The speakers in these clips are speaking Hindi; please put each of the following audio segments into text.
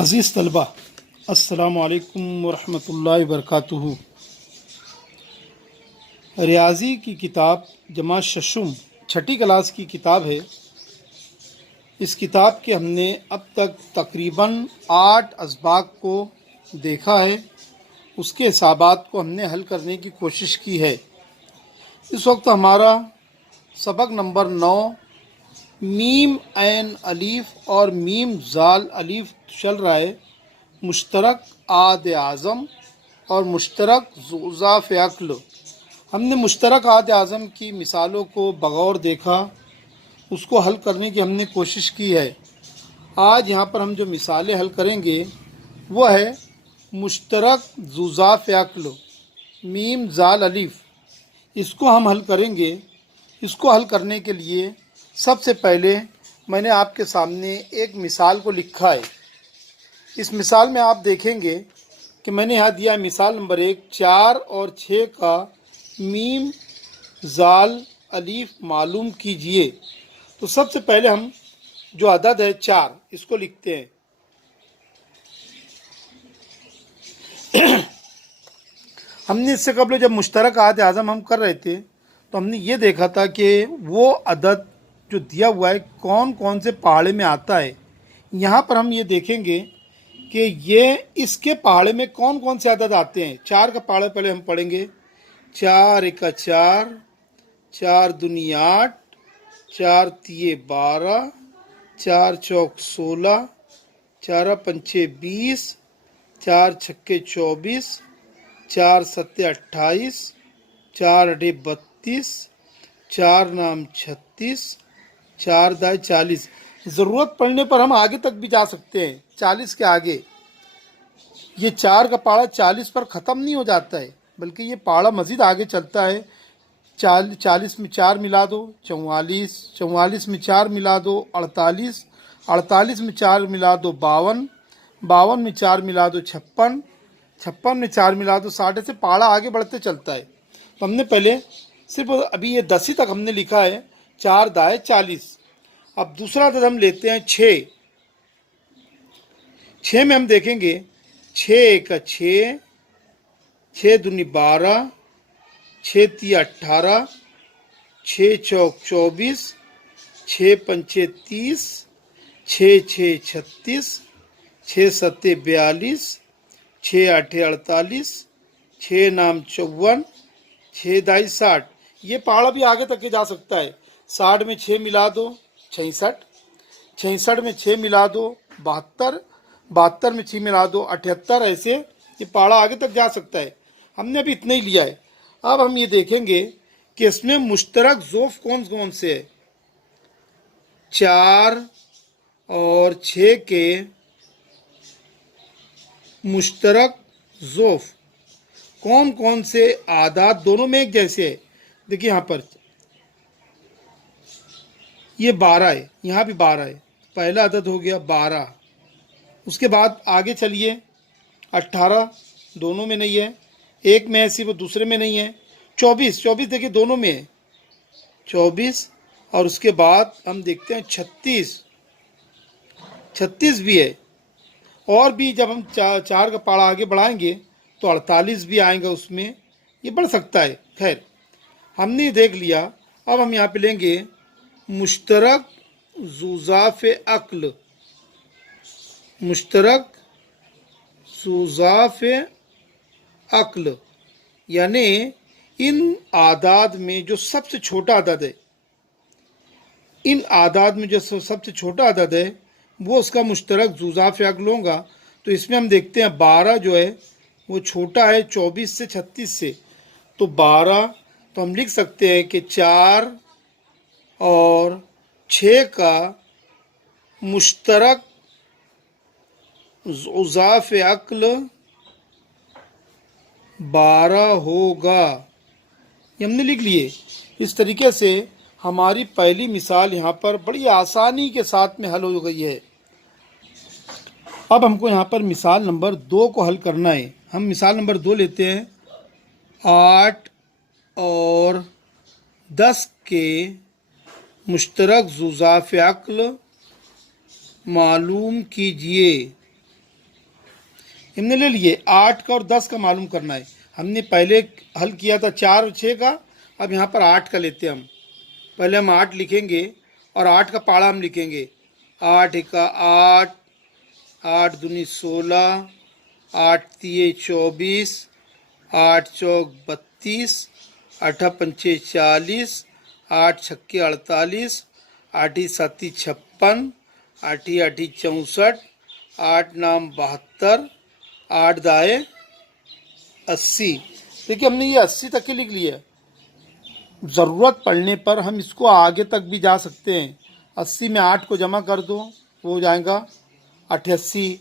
अज़ीज़ तलबा, अस्सलामु अलैकुम वरहमतुल्लाहि वबरकातुहू। रियाज़ी की किताब जमा शशुम छठी क्लास की किताब है। इस किताब के हमने अब तक तकरीबन 8 असबाक को देखा है। उसके हिसाबात को हमने हल करने की कोशिश की है। इस वक्त हमारा सबक नंबर 9 मीम ऐन अलीफ और मीम ज़ाल अलीफ चल रहा है। मुश्तरक आद आज़म और मुश्तरक ज़ुज़ाफ़ अक्ल। हमने मुश्तरक आद आज़म की मिसालों को बगौर देखा, उसको हल करने की हमने कोशिश की है। आज यहाँ पर हम जो मिसालें हल करेंगे वो है मुश्तरक ज़ुज़ाफ़ अक्ल मीम ज़ाल अलीफ। इसको हम हल करेंगे। इसको हल करने के लिए सबसे पहले मैंने आपके सामने एक मिसाल को लिखा है। इस मिसाल में आप देखेंगे कि मैंने यहाँ दिया है मिसाल नंबर 1 4 और 6 का मीम ज़ाल अलीफ मालूम कीजिए। तो सबसे पहले हम जो अदद है 4 इसको लिखते हैं। हमने इससे कबल जब मुश्तरक आद आज़म हम कर रहे थे तो हमने ये देखा था कि वो अदद जो दिया हुआ है कौन कौन से पहाड़े में आता है। यहाँ पर हम ये देखेंगे कि ये इसके पहाड़े में कौन कौन से अदद आते हैं। 4 का पहाड़ा पहले हम पढ़ेंगे। 4 एका 4, 4 दूनी 8, 4 तिये 12, 4 चौक 16, 4 पंचे 20, 4 छक्के 24, 4 सत्ते 28, 4 अठे 32, 4 नाम 36, 4 दाए 40। ज़रूरत पड़ने पर हम आगे तक भी जा सकते हैं, 40 के आगे। ये 4 का पहाड़ा 40 पर ख़त्म नहीं हो जाता है, बल्कि ये पहाड़ा मज़ीद आगे चलता है। 40 में 4 मिला दो 44, 44 में 4 मिला दो 48, 48 में 4 मिला दो 52, 52 में 4 मिला दो 56, 56 में 4 मिला दो 60। से पहाड़ा आगे बढ़ते चलता है। तो हमने पहले सिर्फ अभी ये 10 ही तक हमने लिखा है, 4 दाए 40। अब दूसरा अदद हम लेते हैं 6। 6 में हम देखेंगे 6 एका 6, 6 दूनी 12, 6 तिया 18, 6 चौक 24, 6 पंचे 30, 6 छः 36, 6 सत्ते 42, 6 आठे 48, 6 नाम 54, 6 दाई 60। ये पहाड़ा भी आगे तक के जा सकता है। 60 में 6 मिला दो 66, 66 में 6 मिला दो 72, 72 में 6 मिला दो 78। ऐसे ये पहाड़ा आगे तक जा सकता है। हमने अभी इतना ही लिया है। अब हम ये देखेंगे कि इसमें मुश्तरक ज़ोफ़ कौन कौन से है। 4 और 6 के मुश्तरक ज़ोफ़ कौन कौन से आदाद दोनों में एक जैसे है। देखिए यहाँ पर ये 12 है, यहाँ भी 12 है। पहला अदद हो गया 12। उसके बाद आगे चलिए 18 दोनों में नहीं है, एक में है सिर्फ, दूसरे में नहीं है। 24, 24 देखिए दोनों में है 24। और उसके बाद हम देखते हैं 36, 36 भी है। और भी जब हम 4 का पहाड़ा आगे बढ़ाएंगे तो 48 भी आएंगे उसमें, ये बढ़ सकता है। खैर हमने देख लिया। अब हम यहाँ पे लेंगे मुश्तरक ज़ुज़ाफ़ अक्ल, मुश्तरक ज़ुज़ाफ़ अक्ल, यानी इन आदाद में जो सबसे छोटा अदद है, इन आदाद में जो सबसे छोटा अदद है वो उसका मुश्तरक ज़ुज़ाफ़ अक्ल होगा। तो इसमें हम देखते हैं 12 जो है वो छोटा है 24 से 36 से। तो 12 तो हम लिख सकते हैं कि 4 और 6 का मुश्तरक ज़ुज़ाफ़ अक्ल 12 होगा। ये हमने लिख लिए। इस तरीके से हमारी पहली मिसाल यहाँ पर बड़ी आसानी के साथ में हल हो गई है। अब हमको यहाँ पर मिसाल नंबर 2 को हल करना है। हम मिसाल नंबर 2 लेते हैं। 8 और 10 के मुश्तरक ज़ुज़ाफ़ अक्ल मालूम कीजिए। हमने ले लिए। 8 का और 10 का मालूम करना है। हमने पहले हल किया था 4 और 6 का, अब यहाँ पर 8 का लेते हैं हम। पहले हम 8 लिखेंगे और 8 का पाड़ा हम लिखेंगे। 8 एका 8, 8 दूनी 16, 8 तिये 24, 8 चौक 32, 8 पंचे 40, 8 छक्के 48, 8 साती 56, 8 8 64, 8 नाम 72, 8 दाए 80। देखिए हमने ये 80 तक के लिख लिया। ज़रूरत पड़ने पर हम इसको आगे तक भी जा सकते हैं। 80 में 8 को जमा कर दो, वो हो जाएगा 88।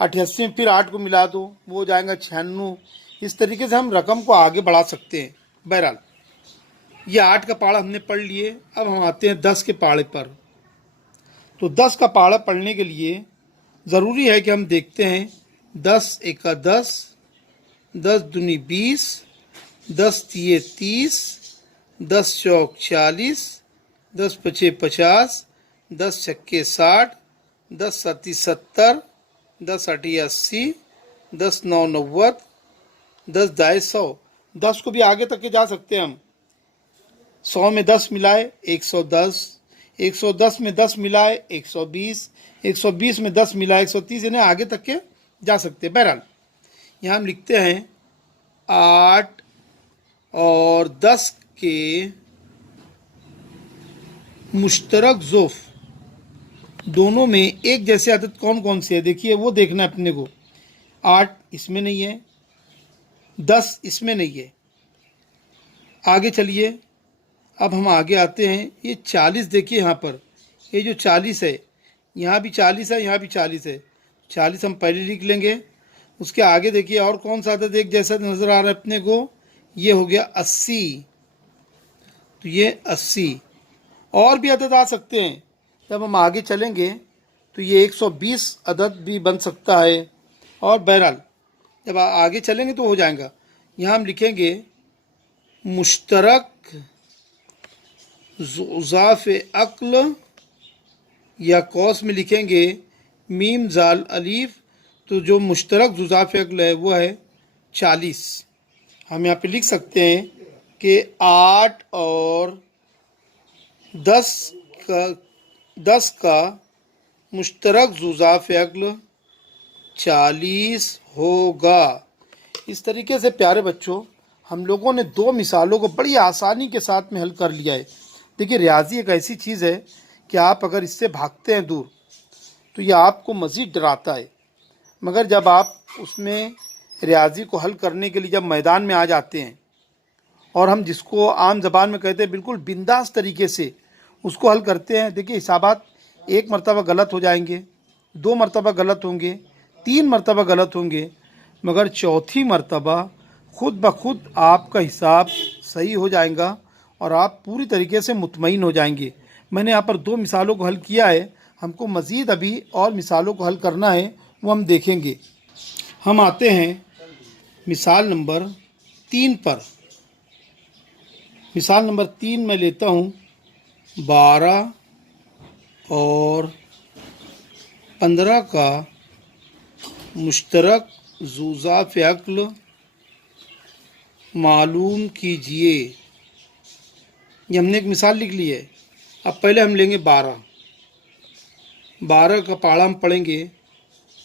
88 में फिर 8 को मिला दो, वो हो जाएगा 96। इस तरीके से हम रकम को आगे बढ़ा सकते हैं। बहरहाल ये 8 का पाड़ा हमने पढ़ लिए। अब हम आते हैं 10 के पाड़े पर। तो 10 का पाड़ा पढ़ने के लिए ज़रूरी है कि हम देखते हैं 10 एका 10, 10 दूनी 20, 10 तिये 30, 10 चौक 40, 10 पचे 50, 10 छक्के 60, 10 साती 70, 10 आठी 80, 10 नौ 90, 10 दाए 100। 10 को भी आगे तक के जा सकते हैं हम। 100 में 10 मिलाए 110, 110 में 10 मिलाए 120, 120 में 10 मिलाए 130, यानी आगे तक के जा सकते हैं। बहरहाल यहाँ हम लिखते हैं 8 और 10 के मुश्तरक ज़ोफ़ दोनों में एक जैसे आदत कौन कौन सी है, देखिए वो देखना है अपने को। 8 इसमें नहीं है, 10 इसमें नहीं है। आगे चलिए, अब हम आगे आते हैं। ये 40 देखिए, यहाँ पर ये जो 40 है, यहाँ भी 40 है, यहाँ भी 40 है। 40 हम पहले लिख लेंगे। उसके आगे देखिए और कौन सा आदत एक जैसा नज़र आ रहा है अपने को, ये हो गया 80। तो ये 80 और भी अदद आ सकते हैं। जब हम आगे चलेंगे तो ये 120 अदद भी बन सकता है। और बहरहाल जब आगे चलेंगे तो हो जाएगा। यहाँ हम लिखेंगे मुश्तरक ज़ुज़ाफ़ अक्ल, या कौस में लिखेंगे मीम जाल अलीफ। तो जो मुश्तरक ज़ुज़ाफ़ अक्ल है वो है 40। हम यहाँ पे लिख सकते हैं कि 8 और 10 का मुश्तरक ज़ुज़ाफ़ अक्ल 40 होगा। इस तरीके से प्यारे बच्चों हम लोगों ने 2 मिसालों को बड़ी आसानी के साथ में हल कर लिया है। देखिए रियाजी एक ऐसी चीज़ है कि आप अगर इससे भागते हैं दूर तो ये आपको मज़ीद डराता है, मगर जब आप उसमें रियाजी को हल करने के लिए जब मैदान में आ जाते हैं और हम जिसको आम ज़बान में कहते हैं बिल्कुल बिंदास तरीके से उसको हल करते हैं। देखिए हिसाबात 1 मरतबा गलत हो जाएंगे, 2 मरतबा गलत होंगे, 3 मरतबा गलत होंगे, मगर चौथी मरतबा खुद ब खुद आपका हिसाब सही हो जाएगा और आप पूरी तरीके से मुतमईन हो जाएंगे। मैंने यहाँ पर 2 मिसालों को हल किया है, हमको मज़ीद अभी और मिसालों को हल करना है, वो हम देखेंगे। हम आते हैं मिसाल नंबर 3 पर। मिसाल नंबर 3 में लेता हूँ 12 और 15 का मुश्तरक ज़ुज़ाफ़ अक्ल मालूम कीजिए। ये हमने एक मिसाल लिख ली है। अब पहले हम लेंगे 12। 12 का पाड़ा हम पढ़ेंगे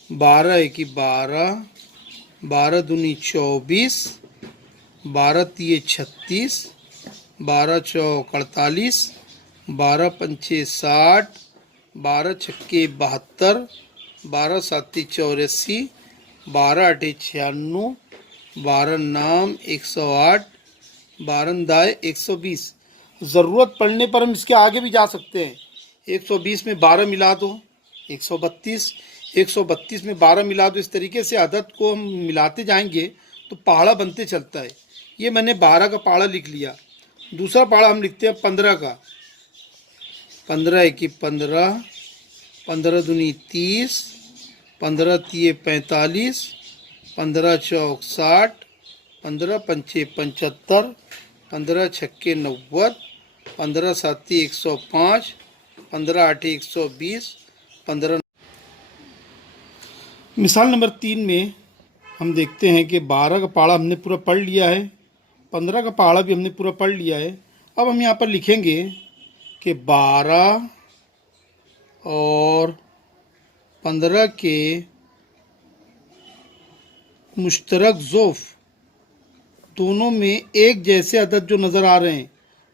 12 एकी 12, 12 दूनी 24, 12 तिये 36, 12 चौक 48, 12 पंचे 60, 12 छक्के 72, 12 साती 84, 12 आठे 96, 12 नाम 108, 12 दाए 120। ज़रूरत पड़ने पर हम इसके आगे भी जा सकते हैं। 120 में 12 मिला दो 132, 132 में 12 मिला दो। इस तरीके से अदद को हम मिलाते जाएंगे तो पहाड़ा बनते चलता है। ये मैंने 12 का पहाड़ा लिख लिया। दूसरा पहाड़ा हम लिखते हैं 15 का। 15 एकी 15, 15 दूनी 30, 15 तिये 45, 15 चौक 60, 15 पंचे 75, 15 छक्के 90, 15 साती 105, 15 आठे 120, 15। मिसाल नंबर 3 में हम देखते हैं कि 12 का पहाड़ा हमने पूरा पढ़ लिया है, 15 का पहाड़ा भी हमने पूरा पढ़ लिया है। अब हम यहाँ पर लिखेंगे कि 12 और 15 के मुश्तरक ज़ोफ़ दोनों में एक जैसे अदद जो नज़र आ रहे हैं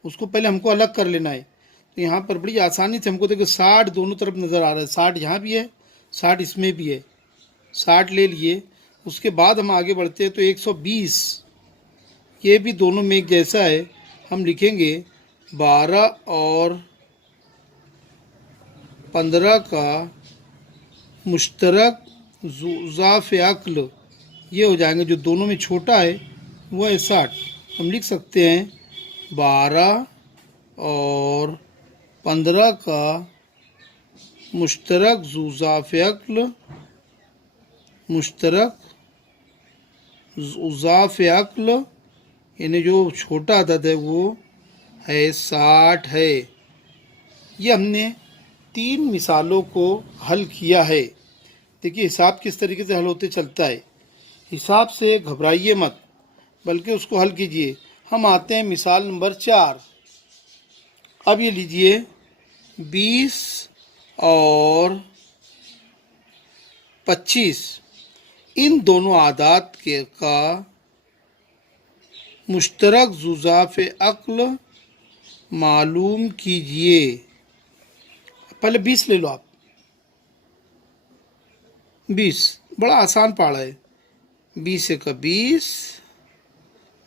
उसको पहले हमको अलग कर लेना है। तो यहाँ पर बड़ी आसानी से हमको देखो 60 दोनों तरफ नज़र आ रहा है, 60 यहाँ भी है, 60 इसमें भी है, 60 ले लिए। उसके बाद हम आगे बढ़ते हैं तो 120 ये भी दोनों में एक जैसा है। हम लिखेंगे 12 और 15 का मुश्तरक ज़ुज़ाफ़ अक्ल ये हो जाएंगे, जो दोनों में छोटा है वो है 60। हम लिख सकते हैं 12 और 15 का मुश्तरक ज़ुज़ाफ़ अक्ल यानी जो छोटा अदद है वो है 60 है। ये हमने 3 मिसालों को हल किया है। देखिए हिसाब किस तरीके से हल होते चलता है। हिसाब से घबराइए मत, बल्कि उसको हल कीजिए। हम आते हैं मिसाल नंबर 4। अब ये लीजिए 20 और 25 इन दोनों आदात के का मुश्तरक ज़ुज़ाफ़ अक्ल मालूम कीजिए। पहले 20 ले लो आप। 20 बड़ा आसान पहाड़ा है। 20 एक 20,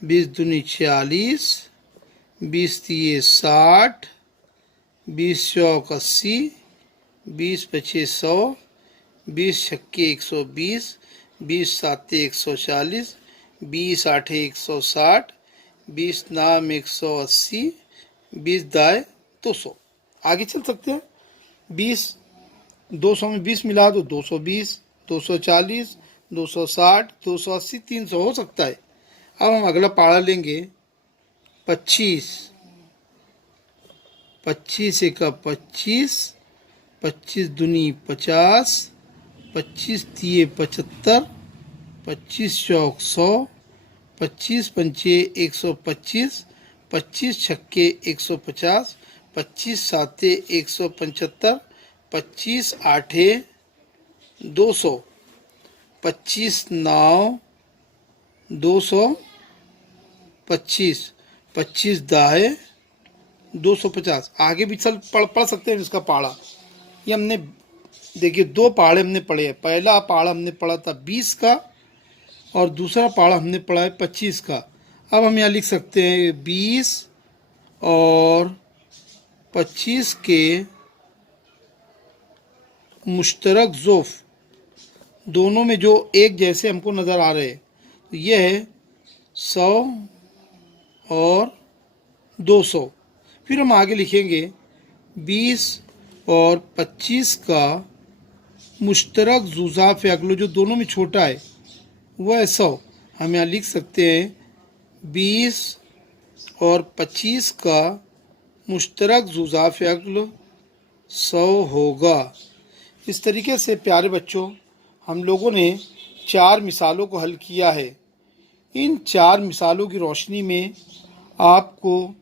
20 दूनी 46, 20 तिये 60, 20 चौक 80, 20 पचे 100, 20 छक्के 120, 20 साते 140, 20 आठे 160, 20 नाम 180, 20 दाए 200। आगे चल सकते हैं। 20 200 में 20 मिला दो 220, 240, 260, 280, 300 हो सकता है। अब हम अगला पहाड़ा लेंगे 25। 25 एक 25, 25 दूनी 50, 25 तिये 75, 25 चौक 100, 25 पंचे 125, 25 छक्के 150, 25 साते 175, 25 आठे 200, 25 9 225, 25 दाए 250। आगे भी चल पढ़ सकते हैं इसका पहाड़ा। ये हमने देखिए 2 पहाड़े हमने पढ़े हैं। पहला पहाड़ा हमने पढ़ा था 20 का और दूसरा पहाड़ा हमने पढ़ा है 25 का। अब हम यहाँ लिख सकते हैं 20 और 25 के मुश्तरक ज़ोफ़ दोनों में जो एक जैसे हमको नज़र आ रहे हैं, तो ये है 100 और 200। फिर हम आगे लिखेंगे 20 और 25 का मुश्तरक ज़ुज़ाफ़ अक्ल जो दोनों में छोटा है वो है 100। हम यहाँ लिख सकते हैं 20 और 25 का मुश्तरक ज़ुज़ाफ़ अक्ल 100 होगा। इस तरीके से प्यारे बच्चों हम लोगों ने 4 मिसालों को हल किया है। इन 4 मिसालों की रोशनी में आपको